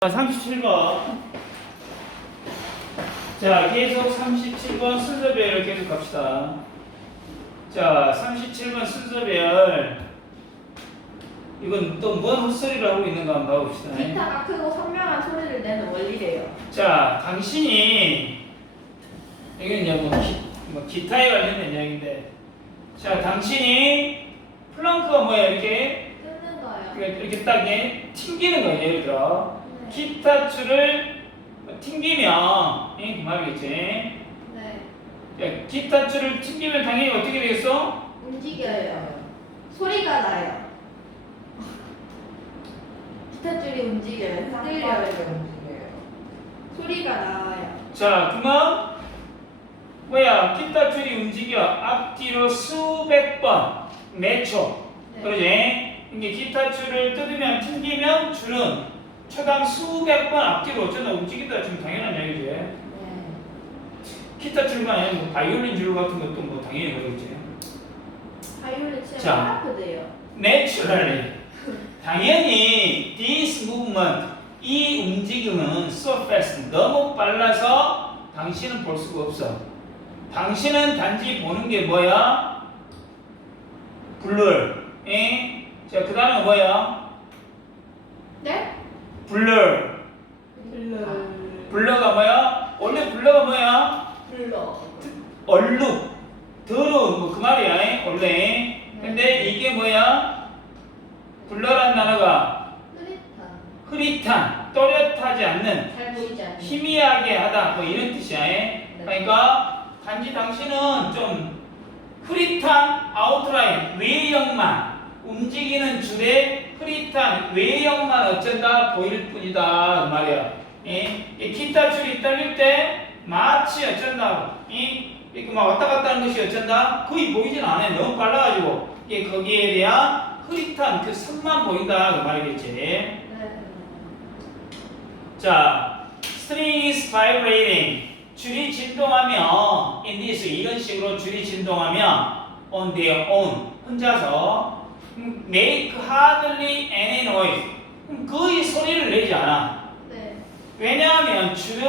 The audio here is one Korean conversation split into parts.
37번. 자, 계속 37번 순서별을 계속 갑시다. 자, 37번 순서별. 이건 또 뭔 헛소리를 하고 있는가 한번 봐봅시다. 기타가 크고 선명한 소리를 내는 원리래요. 자, 당신이, 이건 이제 뭐, 기, 뭐 기타에 관련된 이야기인데. 자, 당신이 플렁크가 뭐야, 이렇게, 끊는 거예요. 이렇게 이렇게 딱 이렇게 튕기는 거예요, 예를 들어. 네. 기타 줄을 튕기면 이그 말이겠지. 네. 야, 기타 줄을 튕기면 당연히 어떻게 되겠어? 움직여요. 소리가 나요. 기타 줄이 움직여요. 흔들려요. 소리가 나와요. 자, 그만 뭐야? 기타 줄이 움직여 앞뒤로 수백 번, 매 초. 네. 그러지? 이게 기타 줄을 뜯으면 튕기면 줄은 초당 수백 번 앞뒤로 어쩌다 움직인다. 지금 당연한 얘기지. 네. 기타 줄만 아니라 뭐 바이올린 줄 같은 것도 뭐 당연히 그러겠지. 바이올린 자. 하프돼요. naturally. 당연히 this movement 이 움직임은 so fast 너무 빨라서 당신은 볼 수가 없어. 당신은 단지 보는 게 뭐야? blur. 에? 자, 그 다음에 뭐야? 네? Blur. 블러. blur가 뭐야? 원래 blur가 뭐야? 블러. 얼룩. 더러운 뭐그 말이야. 에? 원래. 근데 이게 뭐야? blur란 단어가 흐릿한. 흐릿한, 또렷하지 않는, 잘 보이지 않는. 희미하게 하다, 뭐 이런 뜻이야. 에? 네. 그러니까 단지 당신은 좀 흐릿한 아웃라인, 외형만 움직이는 줄에 흐릿한 외형만 어쩐다 보일 뿐이다 그 말이야. 예? 이 기타 줄이 떨릴 때 마치 어쩐다, 이 이렇게 막 왔다 갔다 하는 것이 어쩐다 거의 보이진 않아요. 너무 빨라가지고 이게 거기에 대한 흐릿한 그 선만 보인다 그 말이겠지. 네. 자, string is vibrating. 줄이 진동하며 in this 이런 식으로 줄이 진동하며 on their own 혼자서 음, make hardly any noise. 음, 거의 소리를 내지 않아. 네. 왜냐하면 줄은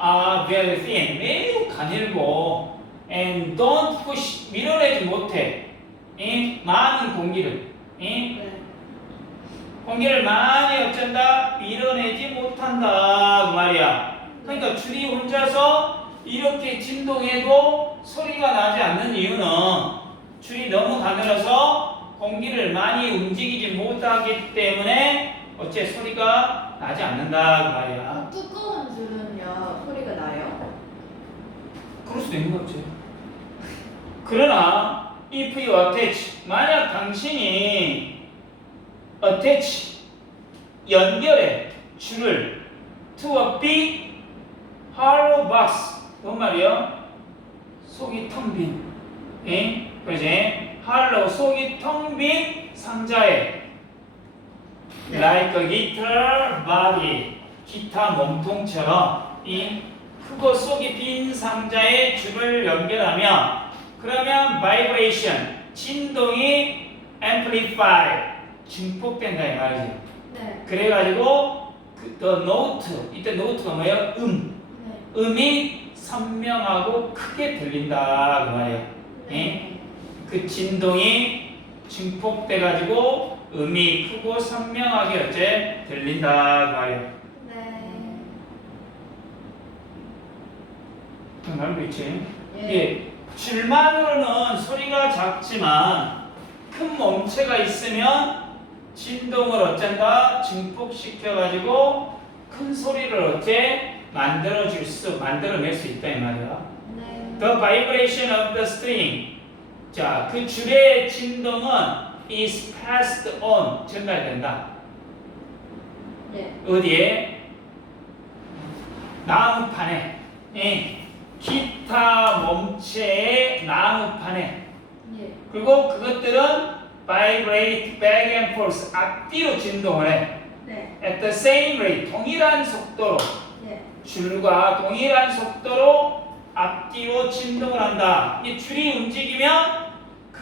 are very thin, 매우 가늘고 and don't push 밀어내지 못해. 이 많은 공기를. 이 네. 공기를 많이 어쩐다 밀어내지 못한다 그 말이야. 그러니까 줄이 혼자서 이렇게 진동해도 소리가 나지 않는 이유는 줄이 너무 가늘어서 공기를 많이 움직이지 못하기 때문에 어째 소리가 나지 않는다 그 말이야. 두꺼운 줄은요 소리가 나요? 그럴 수도 있는 거지. 그러나 if you attach 만약 당신이 attach 연결해 줄을 to a big hollow box 뭔 말이야? 속이 텅 빈. 예? 그지? hollow 속이 텅 빈 상자에 네. like a guitar body 기타 몸통처럼 이 크고 속이 빈 상자에 줄을 연결하면 그러면 vibration 진동이 amplify 증폭된다 이 말이지. 네. 그래가지고 그 the note 이때 note가 뭐예요? 음 네. 음이 선명하고 크게 들린다 그 말이에요. 예? 그 진동이 증폭돼 가지고 음이 크고 선명하게 어째 들린다 그 말이에요. 네. 응, 알고 있지? 예. 예, 줄만으로는 소리가 작지만 큰 몸체가 있으면 진동을 어쩐다 증폭시켜 가지고 큰 소리를 어째 만들어 줄 수 만들어낼 수 있다 이 말이야. 네. The vibration of the string. 자, 그 줄의 진동은 is passed on 전달된다. 네. 어디에? 나무판에. 예. 기타 몸체의 나무판에. 예. 그리고 그것들은 vibrate back and forth 앞뒤로 진동을 해. 네. At the same rate 동일한 속도로 네. 줄과 동일한 속도로 앞뒤로 진동을 한다. 이 줄이 움직이면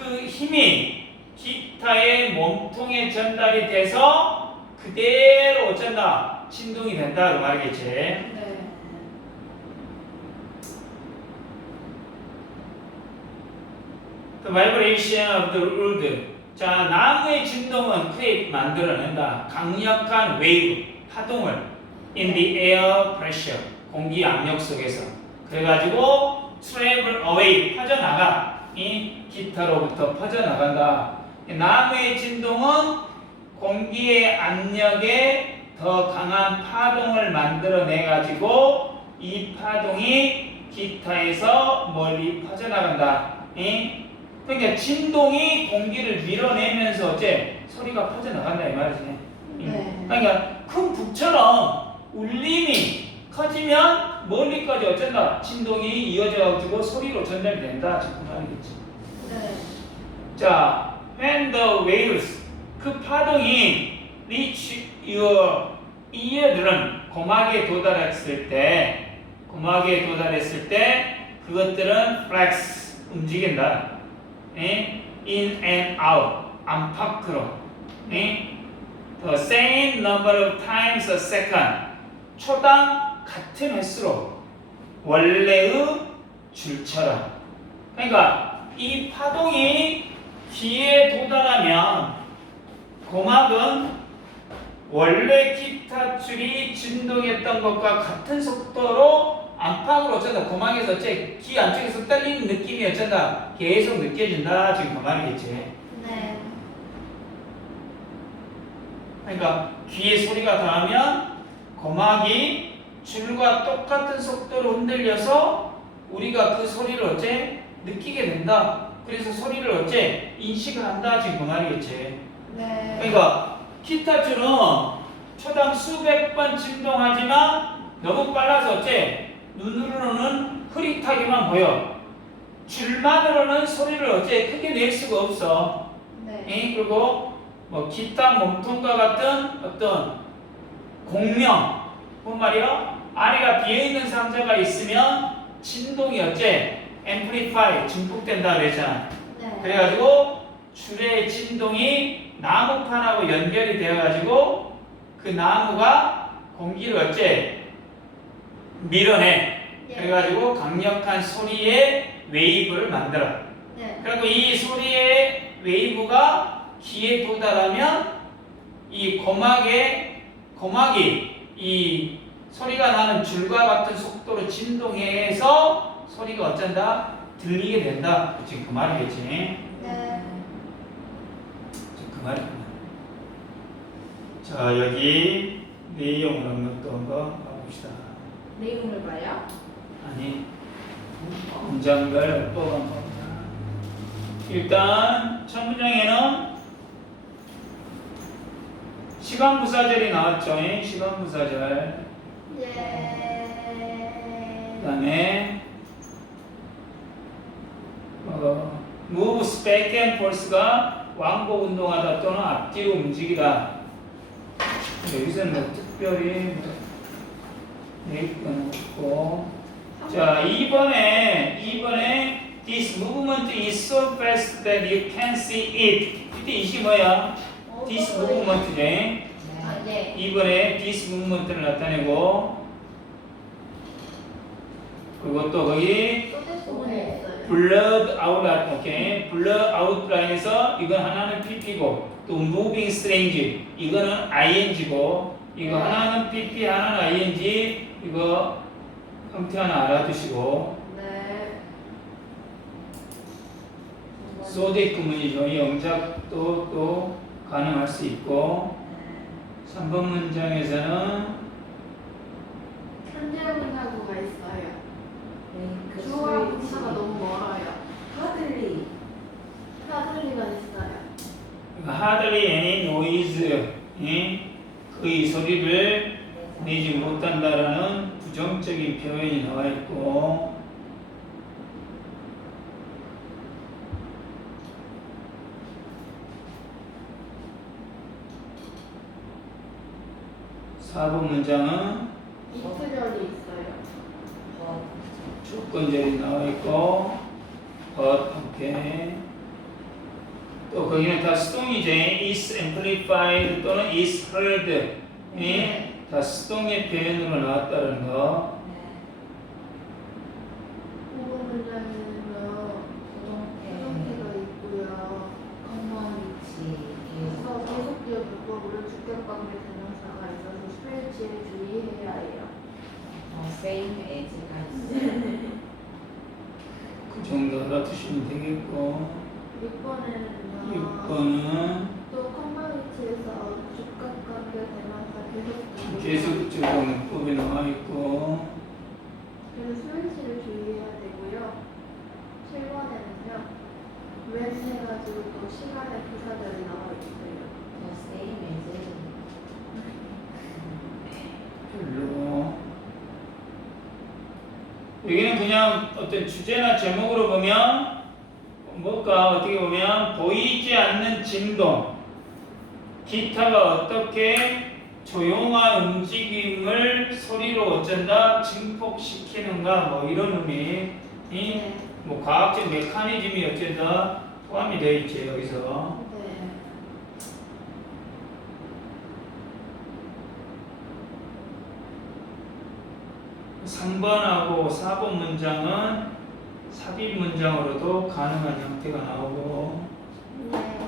그 힘이 기타의 몸통에 전달이 돼서 그대로 어쩐다 진동이 된다 그 말이겠지. 네. The vibration of the wood. 자, 나무의 진동은 create 만들어낸다. 강력한 웨이브, 파동을 in the air pressure, 공기 압력 속에서. 그래가지고 travel away, 퍼져나가. 이 기타로부터 퍼져나간다. 이 나무의 진동은 공기의 압력에 더 강한 파동을 만들어내가지고 이 파동이 기타에서 멀리 퍼져나간다. 이 그러니까 진동이 공기를 밀어내면서 어째 소리가 퍼져나간다 이 말이지. 네. 그러니까 큰 북처럼 울림이 커지면 멀리까지 어쩐다 진동이 이어져가지고 소리로 전달이 된다 지금 말이겠지. 네. 자, when the waves 그 파동이 reach your ear들은 고막에 도달했을 때 고막에 도달했을 때 그것들은 flex 움직인다. 예? in and out 안팎으로 예? the same number of times a second 초당 같은 횟수로 원래의 줄처럼 그러니까 이 파동이 귀에 도달하면 고막은 원래 기타 줄이 진동했던 것과 같은 속도로 안팎으로 어쩐다 고막에서 어째 귀 안쪽에서 떨리는 느낌이 어쩐다 계속 느껴진다. 지금 그 말이겠지. 네. 그러니까 귀에 소리가 닿으면 고막이 줄과 똑같은 속도로 흔들려서 우리가 그 소리를 어째 느끼게 된다 그래서 소리를 어째 인식을 한다 지금 그 말이겠지 네. 그러니까 기타 줄은 초당 수백 번 진동하지만 너무 빨라서 어째 눈으로는 흐릿하게만 보여. 줄만으로는 소리를 어째 크게 낼 수가 없어. 네. 예? 그리고 뭐 기타 몸통과 같은 어떤 공명, 뭔 말이야? 아래가 비어 있는 상자가 있으면 진동이 어째 앰플리파이 증폭된다 그랬잖아. 네. 그래가지고 줄의 진동이 나무판하고 연결이 되어가지고 그 나무가 공기를 어째 밀어내. 예. 그래가지고 강력한 소리의 웨이브를 만들어. 네. 그리고 이 소리의 웨이브가 귀에 도달하면 이 고막에 고막이 이 소리가 나는 줄과 같은 속도로 진동해서 소리가 어쩐다 들리게 된다. 지금 그 말이겠지. 네. 지금 그 말이구나. 자 여기 내용을 또 한번 봐봅시다. 내용을 봐요? 아니 또 한번 봅니다. 일단 첫 문장에는 시간 부사절이 나왔죠. 예? 시간 부사절. 예. 그 다음에 어, moves back and forth가 왕복 운동하다 또는 앞뒤로 움직이다. 여기서는 뭐 특별히 뭐 내건 없고. 자, 2번에 2번에 this movement is so fast that you can see it. 이때 이시 뭐야? this movement네. 아, 네. 2번에 this movement를 나타내고 그리고 또 거기 또 부분 blood outline, 오케이. blood outline에서 이건 하나는 pp고 또 moving strange 이거는 ing고 이거 네. 하나는 pp 하나는 ing 이거 형태 하나 알아두시고 네. 소대 구문이죠. 이 영작도 또 가능할 수 있고 3번 문장에서는 현재 문하고가 있어 4번 문장은 이트절이 있어요. 어. 조건절이 나와 있고 but 오케이 또 거기는 다 수동이제 is amplified 또는 is heard. 네. 다 수동의 표현으로 나왔다는 거. 6번은 또 컴마위치에서 주격관계 대명사 계속 계속적 문법이 나와 있고. 그래서 스펠치를 주의해야 되고요. 7번에는요. when 해가지고 또 시간의 부사절이 나와 있어요. 더 same as 별로. 여기는 그냥 어떤 주제나 제목으로 보면 뭘까 어떻게 보면 보이지 않는 진동 기타가 어떻게 조용한 움직임을 소리로 어쩐다 증폭시키는가 뭐 이런 의미 네. 뭐 과학적 메커니즘이 어쩐다 포함이 되어 있죠 여기서 네. 삼번하고 4번 문장은 삽입 문장으로도 가능한 형태가 나오고 네.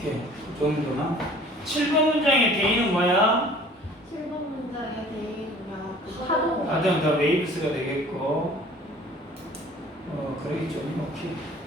이렇게 그 정도나 7번 문장의 대의는 뭐야? 7번 문장의 파도. 파도. 아등 더 웨이브스가 되겠고 어 그러겠죠 오케이